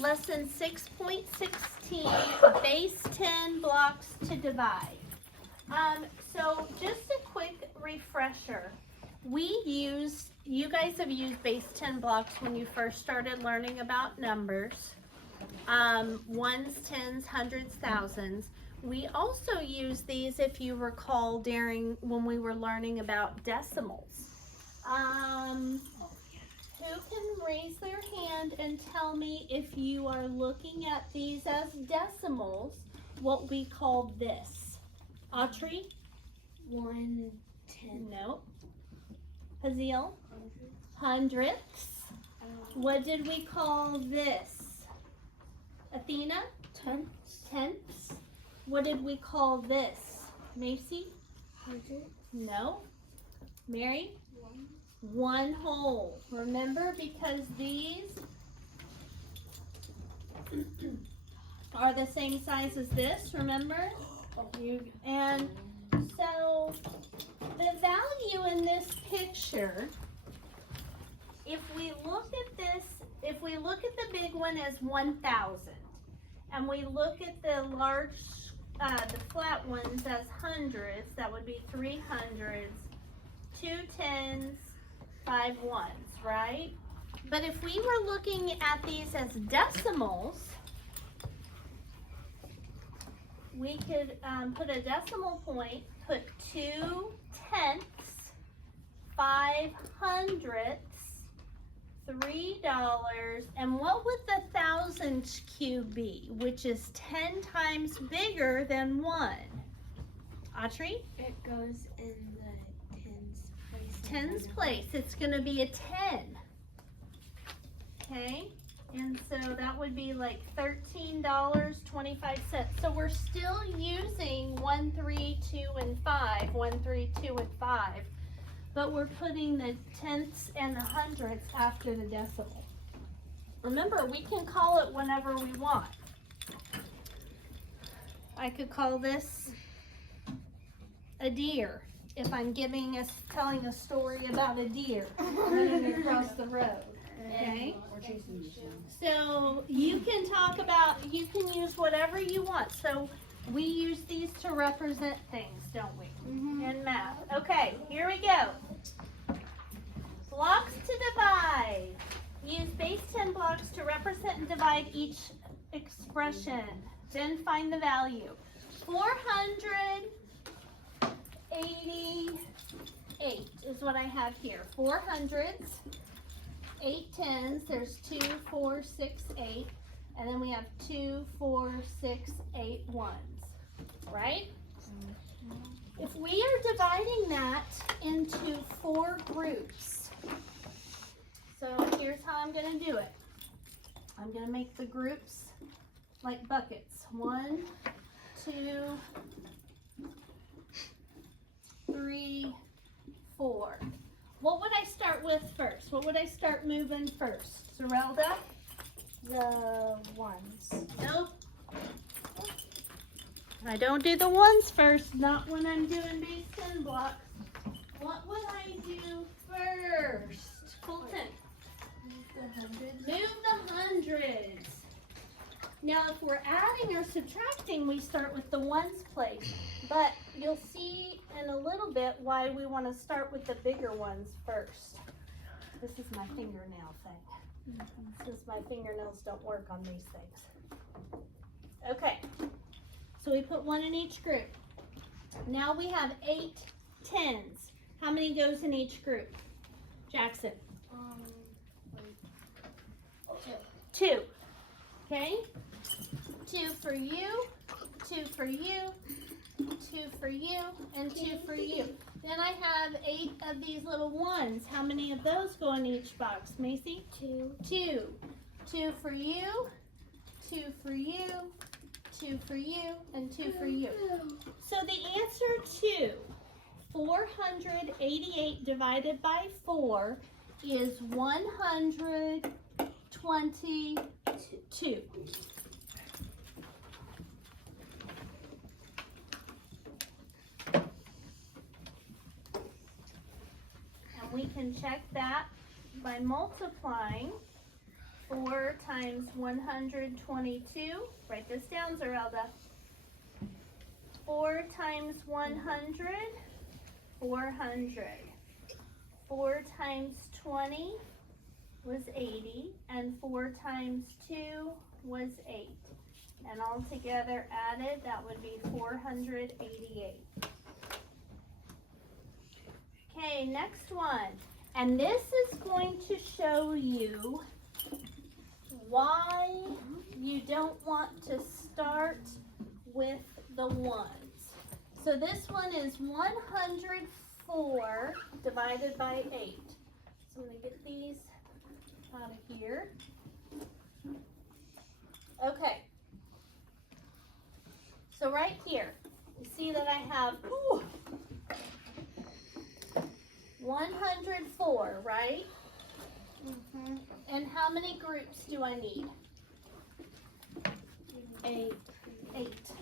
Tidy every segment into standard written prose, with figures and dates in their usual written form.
Lesson 6.16, base 10 blocks to divide. So just a quick refresher. You guys have used base 10 blocks when you first started learning about numbers. Ones, tens, hundreds, thousands. We also use these, if you recall, when we were learning about decimals. Who can raise their hand and tell me if you are looking at these as decimals, what we call this? Autrey? 1/10. No. Haziel? Hundredths. What did we call this? Athena? Tenths. What did we call this? Macy? Hundredths. No. Mary? One whole. Remember, because these are the same size as this, remember? And so the value in this picture, if we look at the big one as 1,000, and we look at the the flat ones as hundreds, that would be 3 hundreds, 2 tens, 5 ones, right? But if we were looking at these as decimals, we could put a decimal point, put 2 tenths, 5 hundredths, $3, and what would the thousandths cube be, which is 10 times bigger than 1? Autrey? It goes in the tens place. Tens place. It's going to be a 10. Okay? And so that would be like $13.25. So we're still using 1, 3, 2, and 5. 1, 3, 2, and 5. But we're putting the tenths and the hundredths after the decimal. Remember, we can call it whenever we want. I could call this a deer if I'm telling a story about a deer running across the road. Okay? So you can use whatever you want. So we use these to represent things, don't we? In math. Okay, here we go. Blocks to divide. Use base 10 blocks to represent and divide each expression. Then find the value. 488 is what I have here. 4 hundredths, 8 tens, there's 2, 4, 6, 8, and then we have 2, 4, 6, 8 ones, right? If we are dividing that into 4 groups, so here's how I'm going to do it. I'm going to make the groups like buckets. 1, 2, 3, 4. What would I start with first? What would I start moving first? Zerelda? The ones. Nope. I don't do the ones first, not when I'm doing base 10 blocks. What would I do first? Fulton. Move the hundreds. Now, if we're adding or subtracting, we start with the ones place. But you'll see in a little bit why we want to start with the bigger ones first. This is my fingernail thing. Since my fingernails don't work on these things. Okay. So we put 1 in each group. Now we have 8 tens. How many goes in each group? Jackson? 2. Okay? 2 for you, 2 for you, 2 for you, and 2 for you. Then I have 8 of these little ones. How many of those go in each box, Macy? 2. 2. 2 for you, 2 for you, 2 for you, and 2 for you. So the answer to 488 divided by 4 is 122. And we can check that by multiplying 4 times 122. Write this down, Zerelda. 4 times 100, 400. 4 times 20 was 80, and 4 times 2 was 8. And all together added, that would be 488. Okay, next one. And this is going to show you why you don't want to start with the ones. So this one is 104 divided by 8. So I'm going to get these out of here. Okay. So right here, you see that I have 104, right? Mm-hmm. And how many groups do I need? 8. 8.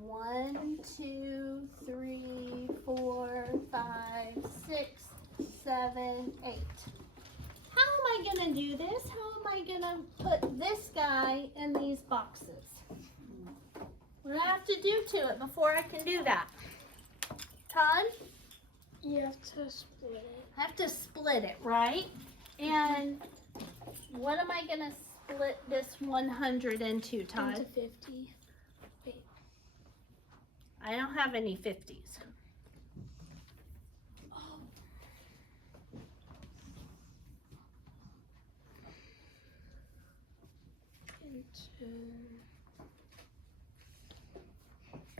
1, 2, 3, 4, 5, 6, 7, 8. How am I going to do this? How am I going to put this guy in these boxes? What do I have to do to it before I can do that? Todd? You have to split it. I have to split it, right? And what am I going to split this 100 into, Todd? Into 50. Wait. I don't have any 50s. Oh. Into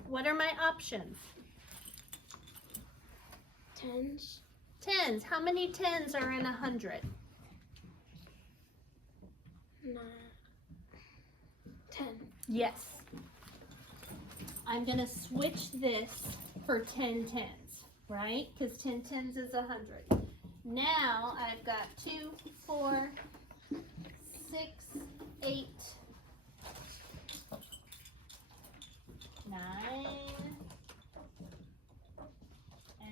What are my options? 10s. 10s. How many 10s are in 100? 9. 10. Yes. I'm going to switch this for 10 10s, right? Because 10 10s is 100. Now I've got 2, 4, 6, 8, 9,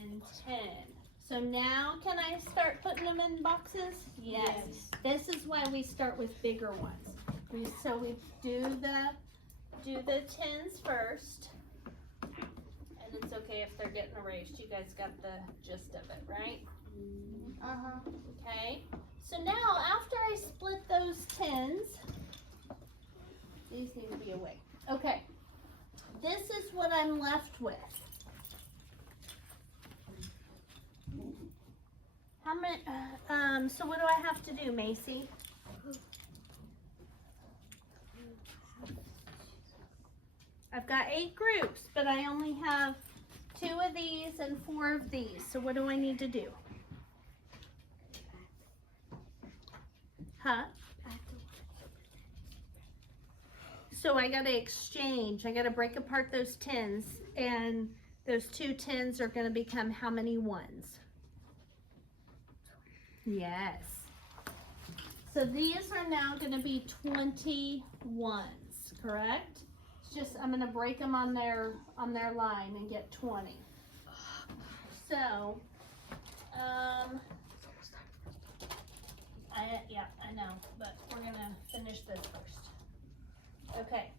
and 10. So now can I start putting them in boxes? Yes. This is why we start with bigger ones. So we do the 10s first. And it's okay if they're getting erased. You guys got the gist of it, right? Uh-huh. Okay. So now after I split those 10s, these need to be away. Okay. This is what I'm left with. How many, so what do I have to do, Macy? I've got 8 groups, but I only have 2 of these and 4 of these. So what do I need to do? Huh? So I gotta exchange. I gotta break apart those 10s, and those 2 10s are gonna become how many 1s? Yes. So these are now gonna be 21s, correct? It's just I'm gonna break them on their line and get 20. So, I know, but we're gonna finish this first. Okay.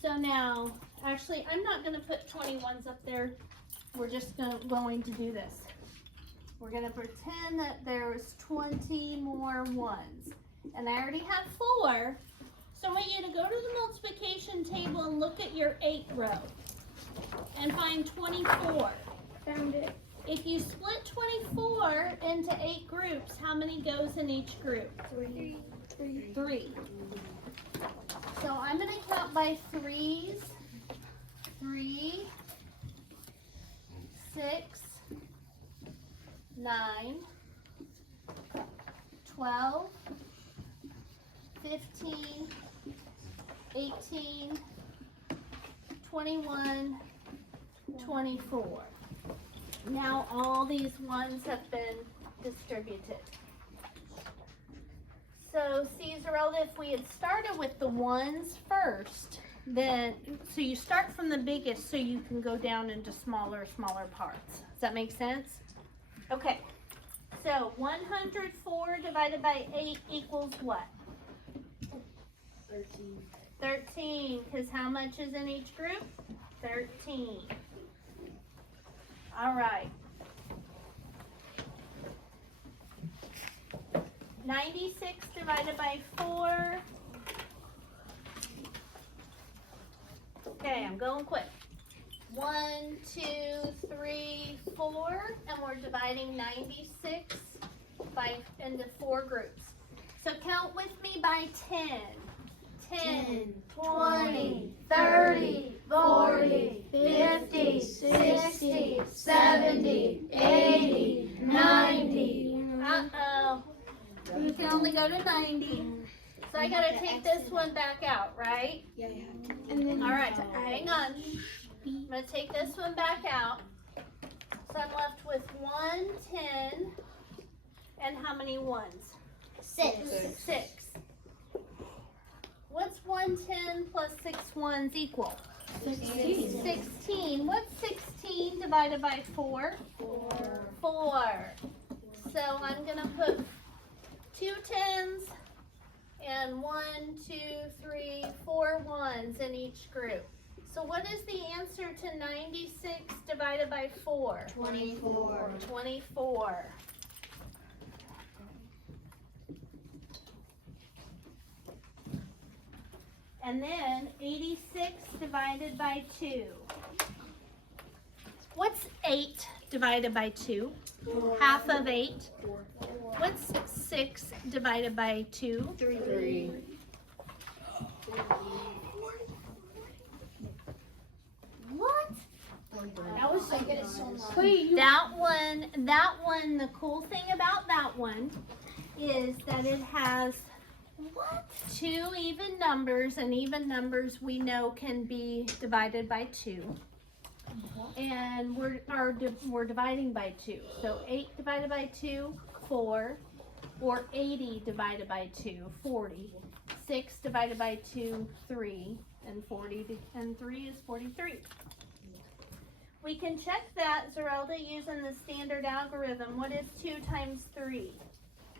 So now, actually, I'm not gonna put 21s up there. We're just going to do this. We're gonna pretend that there's 20 more 1s. And I already have 4. So I want you to go to the multiplication table and look at your 8 row. And find 24. Found it. If you split 24 into 8 groups, how many goes in each group? 3. 3. So I'm gonna count by 3s. 3, 6, 9, 12, 15, 18, 21, 24. Now all these 1s have been distributed. So see, Zerelda, if we had started with the 1s first, then, so you start from the biggest so you can go down into smaller parts. Does that make sense? Okay, 104 divided by 8 equals what? 13. 13, because how much is in each group? 13. All right. 96 divided by 4. Okay, I'm going quick. 1, 2, 3, 4, and we're dividing 96 into 4 groups. So count with me by 10. 10, 20, 30, 40, 50, 60, 70, 80, 90. Uh-oh. You can only go to 90. So I gotta take this one back out, right? Yeah. And then All right, hang on. I'm gonna take this one back out. So I'm left with 110. And how many ones? 6. 6. What's 110 plus 6 ones equal? 16. 16. What's 16 divided by 4? 4. So I'm gonna put 2 10s and 1, 2, 3, 4 ones in each group. So what is the answer to 96 divided by 4? 24. 24. And then 86 divided by 2. What's 8 divided by 2? Half of 8. What's 6 divided by 2? 3. What? That was so good. So much. That one, the cool thing about that one is that it has 2 even numbers, and even numbers we know can be divided by 2. And we're dividing by 2. So 8 divided by 2, 4. Or 80 divided by 2, 40. 6 divided by 2, 3. And 40 and 3 is 43. We can check that, Zerelda, using the standard algorithm. What is 2 times 3?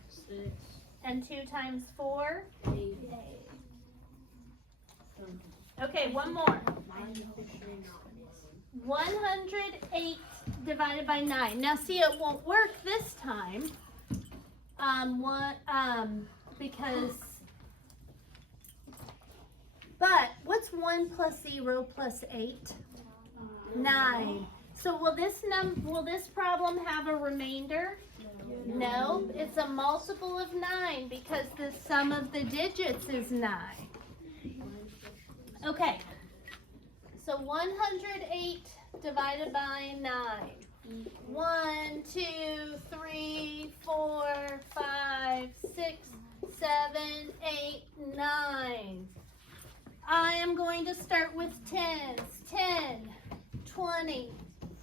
6. And 2 times 4? 8. Okay, one more. 108 divided by 9. Now see, it won't work this time. But what's 1 plus 0 plus 8? 9. So will this problem have a remainder? No, it's a multiple of 9 because the sum of the digits is 9. Okay, so 108 divided by 9. 1, 2, 3, 4, 5, 6, 7, 8, 9. I am going to start with 10s. 10, 20,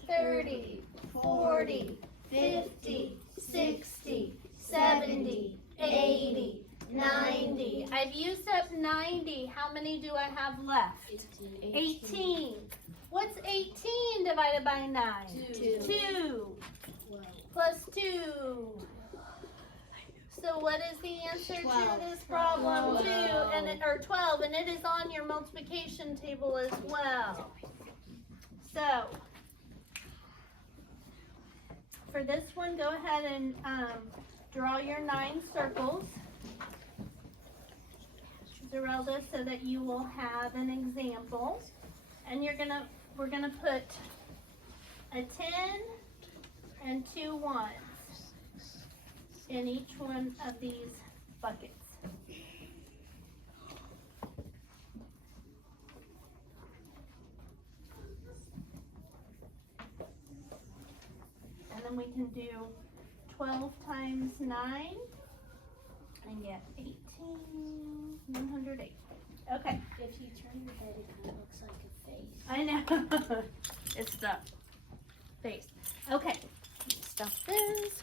30, 40, 50, 60, 70, 80, 90. I've used up 90. How many do I have left? 18. What's 18 divided by 9? 2. Plus 2. So what is the answer to this problem? 2 or 12, and it is on your multiplication table as well. So for this one, go ahead and draw your 9 circles, Zerelda, so that you will have an example. And we're gonna put a 10 and 2 ones in each one of these buckets. And then we can do 12 times 9 and get 18, 108. Okay. If you turn your head, it kind of looks like a face. I know. It's the face. Okay. Stuff this.